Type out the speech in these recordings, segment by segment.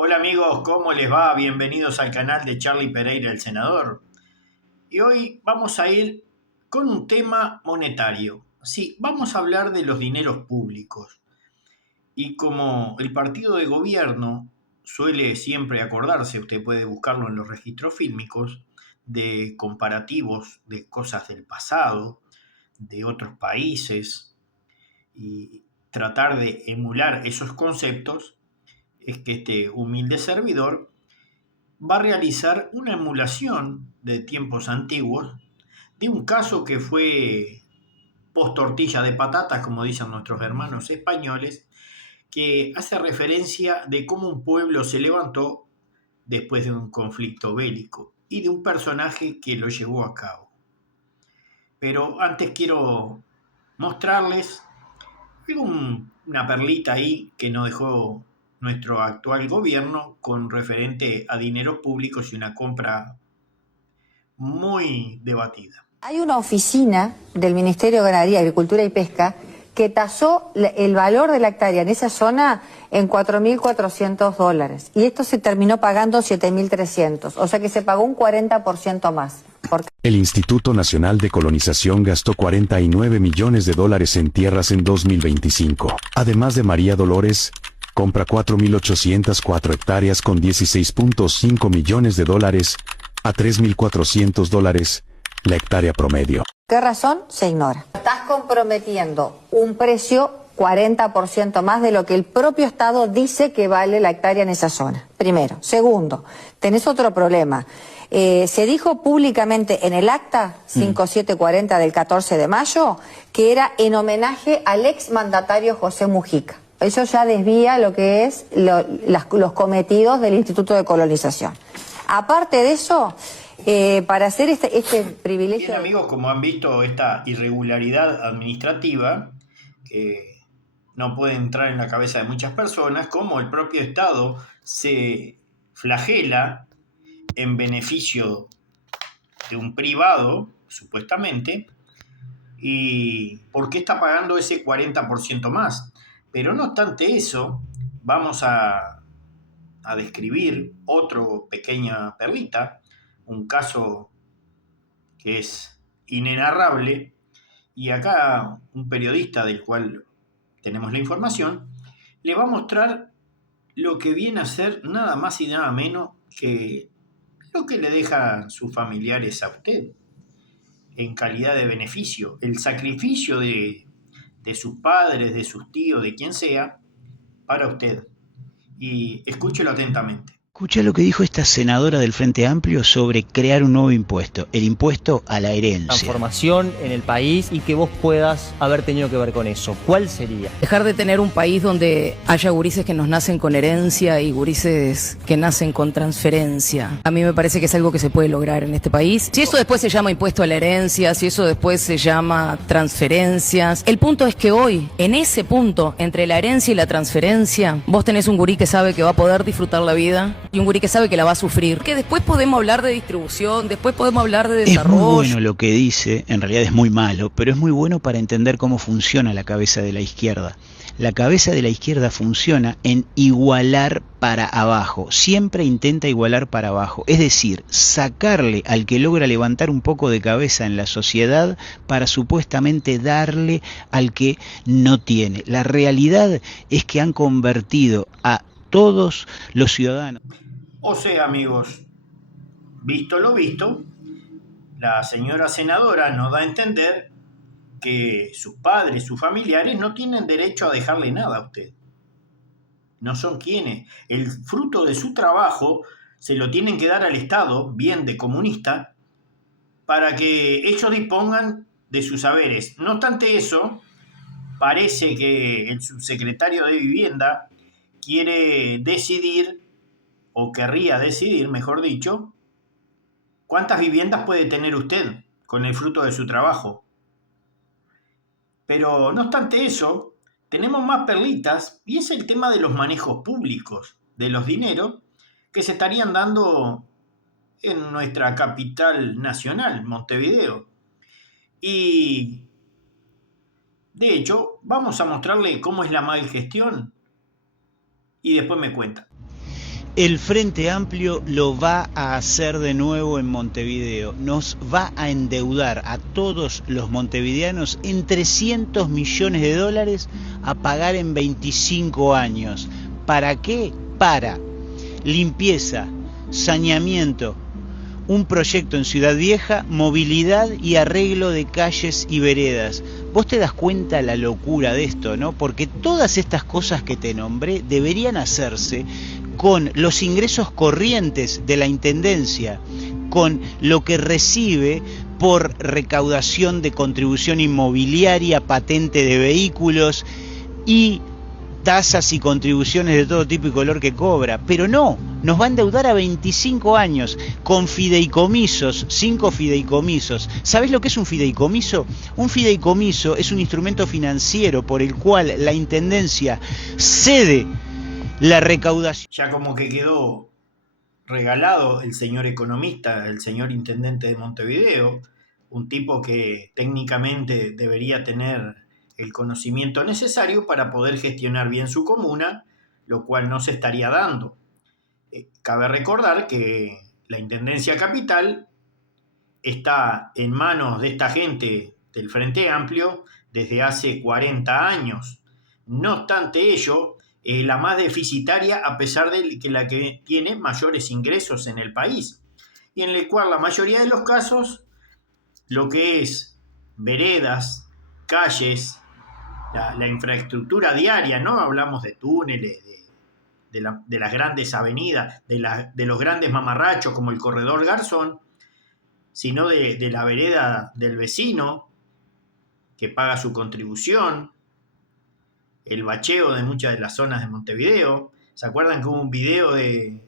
Hola amigos, ¿cómo les va? Bienvenidos al canal de Charlie Pereira, el senador. Y hoy vamos a ir con un tema monetario. Sí, vamos a hablar de los dineros públicos. Y como el partido de gobierno suele siempre acordarse, usted puede buscarlo en los registros fílmicos, de comparativos de cosas del pasado, de otros países, y tratar de emular esos conceptos, es que este humilde servidor va a realizar una emulación de tiempos antiguos de un caso que fue post tortilla de patatas, como dicen nuestros hermanos españoles, que hace referencia de cómo un pueblo se levantó después de un conflicto bélico y de un personaje que lo llevó a cabo. Pero antes quiero mostrarles una perlita ahí que nos dejó nuestro actual gobierno con referente a dineros públicos y una compra muy debatida. Hay una oficina del Ministerio de Ganadería, Agricultura y Pesca que tasó el valor de la hectárea en esa zona en $4.400 y esto se terminó pagando 7.300, o sea que se pagó un 40% más. El Instituto Nacional de Colonización gastó $49 millones en tierras en 2025. Además de María Dolores, compra 4.804 hectáreas con $16.5 millones a $3.400 la hectárea promedio. ¿Qué razón? Se ignora. Estás comprometiendo un precio 40% más de lo que el propio Estado dice que vale la hectárea en esa zona. Primero. Segundo, tenés otro problema. Se dijo públicamente en el acta 5740 del 14 de mayo que era en homenaje al exmandatario José Mujica. Eso ya desvía lo que es los cometidos del Instituto de Colonización. Aparte de eso, para hacer este privilegio... Bien amigos, como han visto esta irregularidad administrativa que no puede entrar en la cabeza de muchas personas, como el propio Estado se flagela en beneficio de un privado, supuestamente, y por qué está pagando ese 40% más. Pero no obstante eso, vamos a describir otro pequeña perlita, un caso que es inenarrable, y acá un periodista del cual tenemos la información, le va a mostrar lo que viene a ser nada más y nada menos que lo que le dejan sus familiares a usted en calidad de beneficio, el sacrificio de sus padres, de sus tíos, de quien sea, para usted. Y escúchelo atentamente. Escucha lo que dijo esta senadora del Frente Amplio sobre crear un nuevo impuesto, el impuesto a la herencia. Transformación en el país y que vos puedas haber tenido que ver con eso. ¿Cuál sería? Dejar de tener un país donde haya gurises que nos nacen con herencia y gurises que nacen con transferencia. A mí me parece que es algo que se puede lograr en este país. Si eso después se llama impuesto a la herencia, si eso después se llama transferencias. El punto es que hoy, en ese punto, entre la herencia y la transferencia, vos tenés un gurí que sabe que va a poder disfrutar la vida y un gurí que sabe que la va a sufrir. Que después podemos hablar de distribución, después podemos hablar de desarrollo. Es muy bueno lo que dice, en realidad es muy malo, pero es muy bueno para entender cómo funciona la cabeza de la izquierda. La cabeza de la izquierda funciona en igualar para abajo, siempre intenta igualar para abajo, es decir, sacarle al que logra levantar un poco de cabeza en la sociedad para supuestamente darle al que no tiene. La realidad es que han convertido a todos los ciudadanos. O sea, amigos, visto lo visto, la señora senadora nos da a entender que sus padres, sus familiares no tienen derecho a dejarle nada a usted. No son quienes. El fruto de su trabajo se lo tienen que dar al Estado, bien de comunista, para que ellos dispongan de sus saberes. No obstante eso, parece que el subsecretario de Vivienda quiere decidir, o querría decidir, mejor dicho, cuántas viviendas puede tener usted con el fruto de su trabajo. Pero no obstante eso, tenemos más perlitas y es el tema de los manejos públicos de los dineros que se estarían dando en nuestra capital nacional, Montevideo. Y de hecho, vamos a mostrarle cómo es la mal gestión y después me cuenta. El Frente Amplio lo va a hacer de nuevo en Montevideo. Nos va a endeudar a todos los montevideanos en 300 millones de dólares a pagar en 25 años. ¿Para qué? Para limpieza, saneamiento, un proyecto en Ciudad Vieja, movilidad y arreglo de calles y veredas. Vos te das cuenta la locura de esto, ¿no? Porque todas estas cosas que te nombré deberían hacerse con los ingresos corrientes de la Intendencia, con lo que recibe por recaudación de contribución inmobiliaria, patente de vehículos y tasas y contribuciones de todo tipo y color que cobra. Pero no, nos va a endeudar a 25 años con fideicomisos, 5 fideicomisos. ¿Sabés lo que es un fideicomiso? Un fideicomiso es un instrumento financiero por el cual la Intendencia cede la recaudación. Ya como que quedó regalado el señor economista, el señor intendente de Montevideo, un tipo que técnicamente debería tener el conocimiento necesario para poder gestionar bien su comuna, lo cual no se estaría dando. Cabe recordar que la Intendencia Capital está en manos de esta gente del Frente Amplio desde hace 40 años. No obstante ello, es la más deficitaria a pesar de que la que tiene mayores ingresos en el país, y en el cual la mayoría de los casos lo que es veredas, calles, la infraestructura diaria, no hablamos de túneles, de las grandes avenidas, de los grandes mamarrachos como el Corredor Garzón, sino de la vereda del vecino que paga su contribución, el bacheo de muchas de las zonas de Montevideo. ¿Se acuerdan que hubo un video de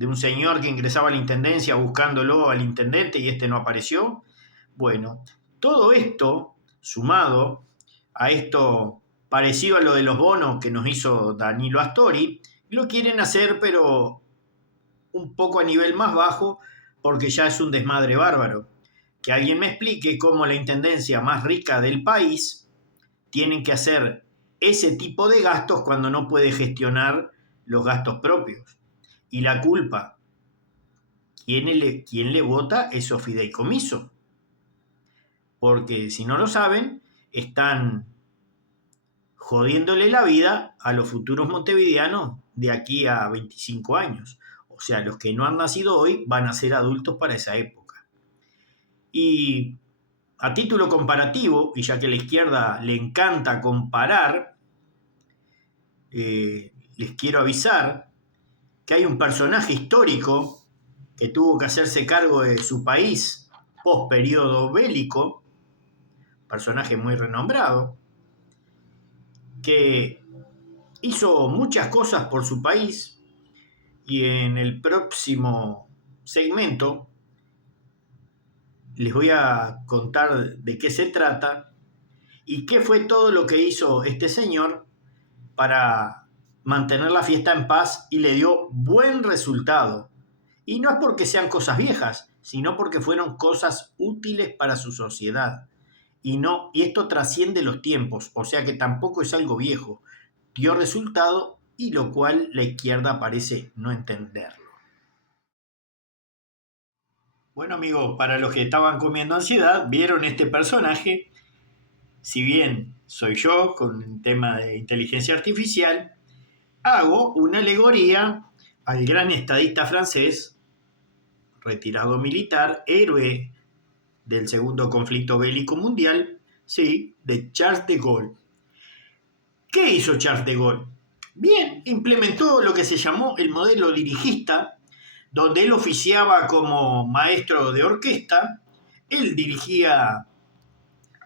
un señor que ingresaba a la intendencia buscándolo al intendente y este no apareció? Bueno, todo esto sumado a esto parecido a lo de los bonos que nos hizo Danilo Astori, lo quieren hacer pero un poco a nivel más bajo porque ya es un desmadre bárbaro. Que alguien me explique cómo la intendencia más rica del país tienen que hacer ese tipo de gastos cuando no puede gestionar los gastos propios. Y la culpa, ¿quién le vota esos fideicomisos? Porque si no lo saben, están jodiéndole la vida a los futuros montevideanos de aquí a 25 años. O sea, los que no han nacido hoy van a ser adultos para esa época. Y a título comparativo, y ya que a la izquierda le encanta comparar, les quiero avisar que hay un personaje histórico que tuvo que hacerse cargo de su país post periodo bélico, personaje muy renombrado, que hizo muchas cosas por su país, y en el próximo segmento les voy a contar de qué se trata y qué fue todo lo que hizo este señor para mantener la fiesta en paz y le dio buen resultado. Y no es porque sean cosas viejas, sino porque fueron cosas útiles para su sociedad. Y esto trasciende los tiempos, o sea que tampoco es algo viejo. Dio resultado y lo cual la izquierda parece no entenderlo. Bueno amigos, para los que estaban comiendo ansiedad, vieron este personaje. Si bien soy yo con un tema de inteligencia artificial, hago una alegoría al gran estadista francés, retirado militar, héroe del segundo conflicto bélico mundial, sí, de Charles de Gaulle. ¿Qué hizo Charles de Gaulle? Bien, implementó lo que se llamó el modelo dirigista, donde él oficiaba como maestro de orquesta. Él dirigía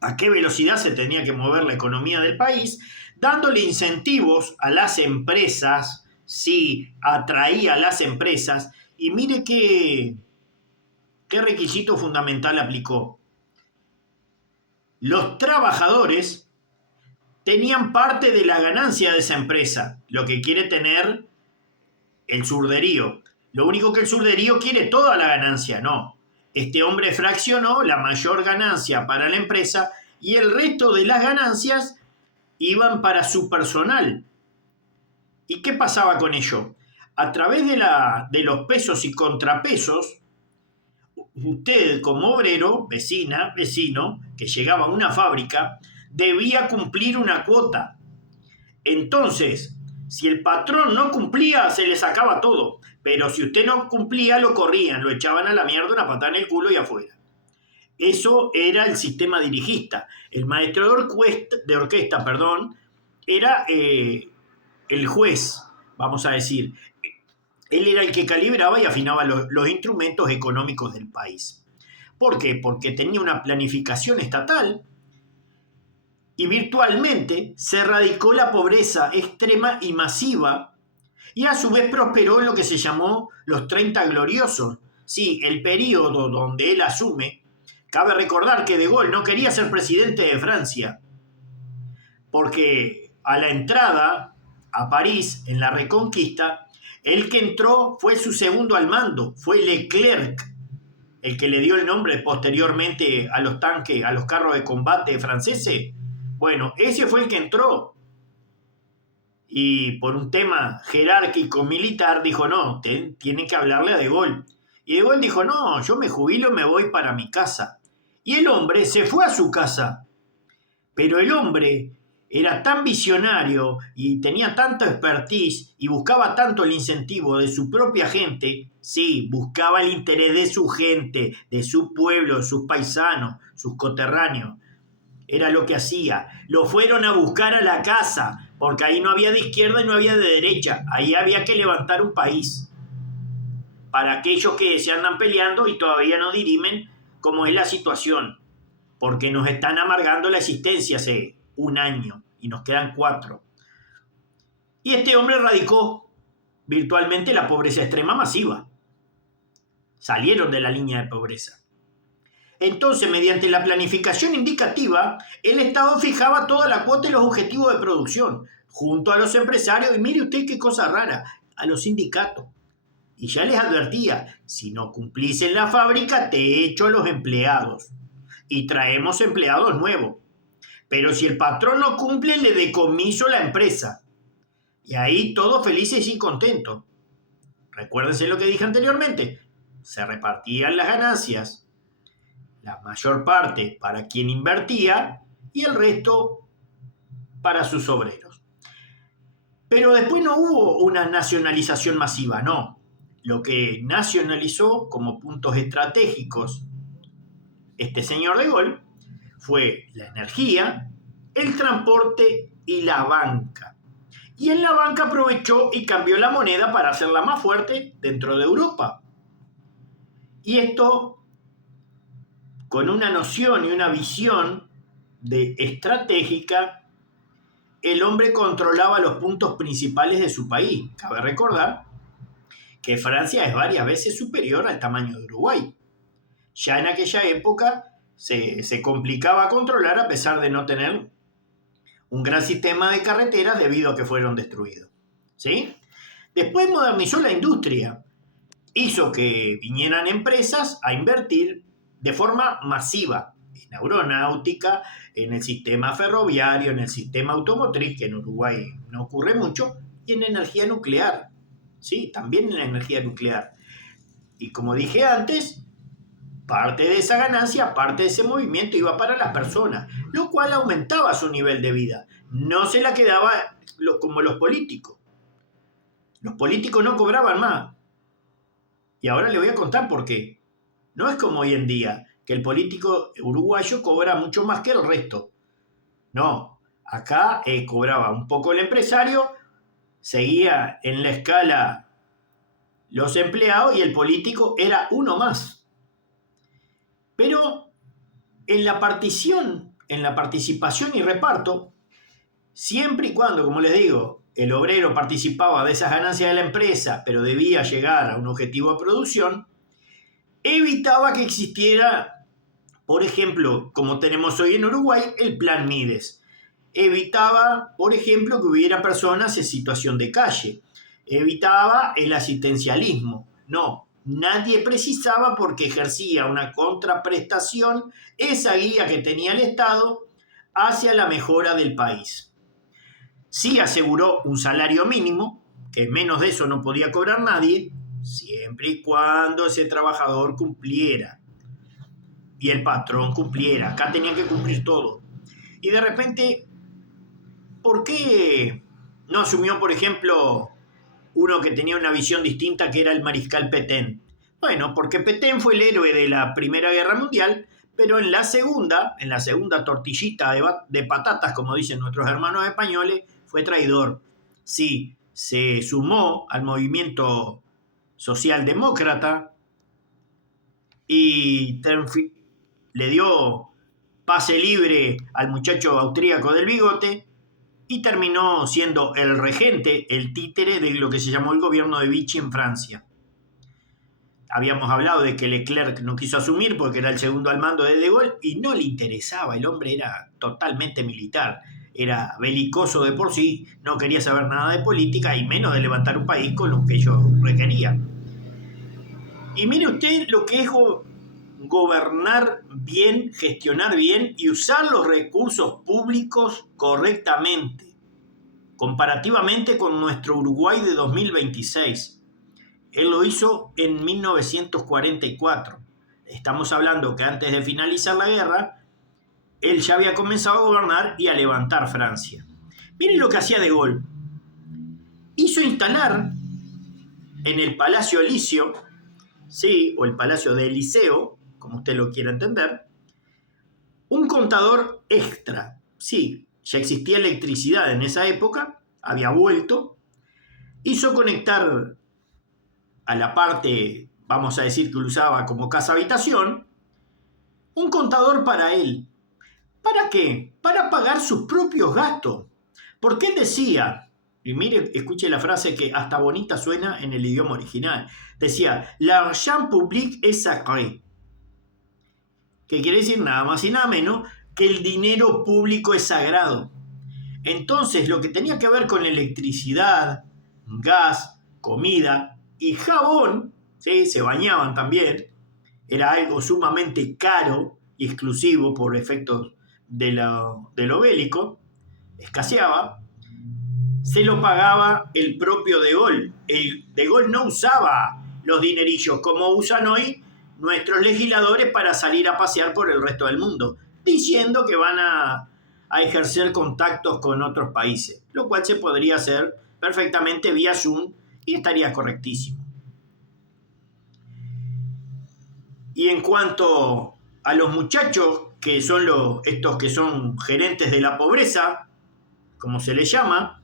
a qué velocidad se tenía que mover la economía del país, dándole incentivos a las empresas, sí, atraía a las empresas, y mire qué requisito fundamental aplicó. Los trabajadores tenían parte de la ganancia de esa empresa, lo que quiere tener el surderío. Lo único que el surderío quiere toda la ganancia, no. Este hombre fraccionó la mayor ganancia para la empresa y el resto de las ganancias iban para su personal. ¿Y qué pasaba con ello? a través de los pesos y contrapesos, usted como obrero, vecino, que llegaba a una fábrica, debía cumplir una cuota. Entonces, si el patrón no cumplía, se le sacaba todo. Pero si usted no cumplía, lo corrían, lo echaban a la mierda, una patada en el culo y afuera. Eso era el sistema dirigista. El maestro de orquesta, era el juez, vamos a decir. Él era el que calibraba y afinaba los instrumentos económicos del país. ¿Por qué? Porque tenía una planificación estatal y virtualmente se erradicó la pobreza extrema y masiva y a su vez prosperó en lo que se llamó los 30 gloriosos. Sí, el periodo donde él asume. Cabe recordar que De Gaulle no quería ser presidente de Francia porque a la entrada a París, en la Reconquista, el que entró fue su segundo al mando, fue Leclerc, el que le dio el nombre posteriormente a los tanques, a los carros de combate franceses. Bueno, ese fue el que entró. Y por un tema jerárquico militar dijo, no, tienen que hablarle a De Gaulle. Y De Gaulle dijo, no, yo me jubilo, me voy para mi casa. Y el hombre se fue a su casa. Pero el hombre era tan visionario y tenía tanta expertise y buscaba tanto el incentivo de su propia gente, sí, buscaba el interés de su gente, de su pueblo, de sus paisanos, sus coterráneos. Era lo que hacía. Lo fueron a buscar a la casa, porque ahí no había de izquierda y no había de derecha. Ahí había que levantar un país. Para aquellos que se andan peleando y todavía no dirimen cómo es la situación, porque nos están amargando la existencia hace un año y nos quedan 4. Y este hombre erradicó virtualmente la pobreza extrema masiva. Salieron de la línea de pobreza. Entonces, mediante la planificación indicativa, el Estado fijaba toda la cuota y los objetivos de producción, junto a los empresarios, y mire usted qué cosa rara, a los sindicatos. Y ya les advertía, si no cumplís en la fábrica, te echo a los empleados. Y traemos empleados nuevos. Pero si el patrón no cumple, le decomiso la empresa. Y ahí todos felices y contentos. Recuérdense lo que dije anteriormente. Se repartían las ganancias. La mayor parte para quien invertía y el resto para sus obreros. Pero después no hubo una nacionalización masiva, no. Lo que nacionalizó como puntos estratégicos este señor De Gaulle fue la energía, el transporte y la banca. Y en la banca aprovechó y cambió la moneda para hacerla más fuerte dentro de Europa. Y esto con una noción y una visión de estratégica, el hombre controlaba los puntos principales de su país. Cabe recordar que Francia es varias veces superior al tamaño de Uruguay. Ya en aquella época se complicaba controlar a pesar de no tener un gran sistema de carreteras debido a que fueron destruidos. ¿Sí? Después modernizó la industria. Hizo que vinieran empresas a invertir de forma masiva en aeronáutica, en el sistema ferroviario, en el sistema automotriz, que en Uruguay no ocurre mucho, y en energía nuclear. Sí, también en la energía nuclear. Y como dije antes, parte de esa ganancia, parte de ese movimiento iba para las personas, lo cual aumentaba su nivel de vida. No se la quedaba como los políticos. Los políticos no cobraban más. Y ahora le voy a contar por qué. No es como hoy en día, que el político uruguayo cobra mucho más que el resto. No, acá cobraba un poco el empresario, seguía en la escala los empleados y el político era uno más. Pero en la participación y reparto, siempre y cuando, como les digo, el obrero participaba de esas ganancias de la empresa, pero debía llegar a un objetivo de producción, evitaba que existiera, por ejemplo, como tenemos hoy en Uruguay, el Plan Mides. Evitaba, por ejemplo, que hubiera personas en situación de calle. Evitaba el asistencialismo. No, nadie precisaba porque ejercía una contraprestación esa guía que tenía el Estado hacia la mejora del país. Sí aseguró un salario mínimo, que menos de eso no podía cobrar nadie, siempre y cuando ese trabajador cumpliera y el patrón cumpliera. Acá tenían que cumplir todo. Y de repente, ¿por qué no asumió, por ejemplo, uno que tenía una visión distinta, que era el mariscal Pétain? Bueno, porque Pétain fue el héroe de la Primera Guerra Mundial, pero en la segunda tortillita de patatas, como dicen nuestros hermanos españoles, fue traidor. Sí, se sumó al movimiento socialdemócrata y le dio pase libre al muchacho austríaco del bigote y terminó siendo el regente, el títere de lo que se llamó el gobierno de Vichy en Francia. Habíamos hablado de que Leclerc no quiso asumir porque era el segundo al mando de De Gaulle y no le interesaba, el hombre era totalmente militar, era belicoso de por sí, no quería saber nada de política y menos de levantar un país con lo que ellos requerían. Y mire usted lo que es gobernar bien, gestionar bien y usar los recursos públicos correctamente, comparativamente con nuestro Uruguay de 2026. Él lo hizo en 1944. Estamos hablando que antes de finalizar la guerra, él ya había comenzado a gobernar y a levantar Francia. Miren lo que hacía De Gaulle. Hizo instalar en el Palacio Elíseo, sí, o el Palacio de Eliseo, como usted lo quiera entender, un contador extra. Sí, ya existía electricidad en esa época, había vuelto. Hizo conectar a la parte, vamos a decir que lo usaba como casa habitación, un contador para él. ¿Para qué? Para pagar sus propios gastos. Porque él decía, y mire, escuche la frase que hasta bonita suena en el idioma original, decía, l'argent public est sacré. Que quiere decir nada más y nada menos que el dinero público es sagrado. Entonces, lo que tenía que ver con electricidad, gas, comida y jabón, ¿sí? Se bañaban también, era algo sumamente caro y exclusivo por efectos de lo bélico, escaseaba, se lo pagaba el propio De Gaulle. De Gaulle no usaba los dinerillos como usan hoy nuestros legisladores para salir a pasear por el resto del mundo, diciendo que van a ejercer contactos con otros países, lo cual se podría hacer perfectamente vía Zoom y estaría correctísimo. Y en cuanto a los muchachos que son estos que son gerentes de la pobreza, como se les llama,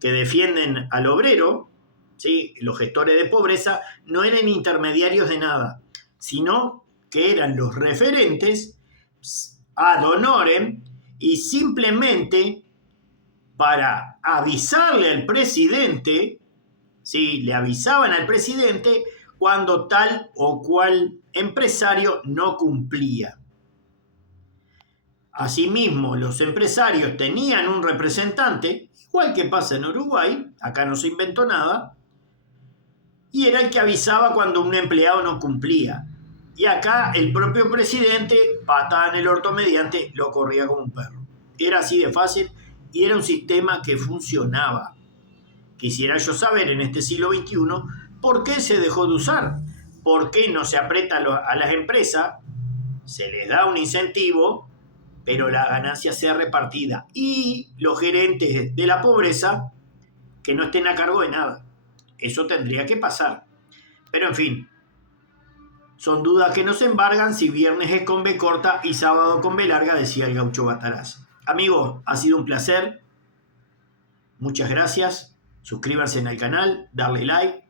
que defienden al obrero, ¿sí? Los gestores de pobreza no eran intermediarios de nada, sino que eran los referentes ad honorem y simplemente para avisarle al presidente, ¿sí? Le avisaban al presidente cuando tal o cual empresario no cumplía. Asimismo, los empresarios tenían un representante, igual que pasa en Uruguay, acá no se inventó nada, y era el que avisaba cuando un empleado no cumplía. Y acá el propio presidente, patada en el orto mediante, lo corría como un perro. Era así de fácil y era un sistema que funcionaba. Quisiera yo saber en este siglo XXI por qué se dejó de usar, por qué no se aprieta a las empresas, se les da un incentivo, pero la ganancia sea repartida. Y los gerentes de la pobreza que no estén a cargo de nada. Eso tendría que pasar. Pero en fin, son dudas que nos embargan si viernes es con B corta y sábado con B larga, decía el gaucho Bataraz. Amigos, ha sido un placer. Muchas gracias. Suscríbanse al canal, darle like,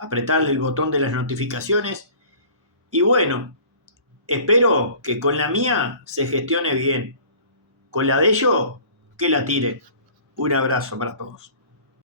apretarle el botón de las notificaciones. Y bueno, espero que con la mía se gestione bien. Con la de ellos, que la tiren. Un abrazo para todos.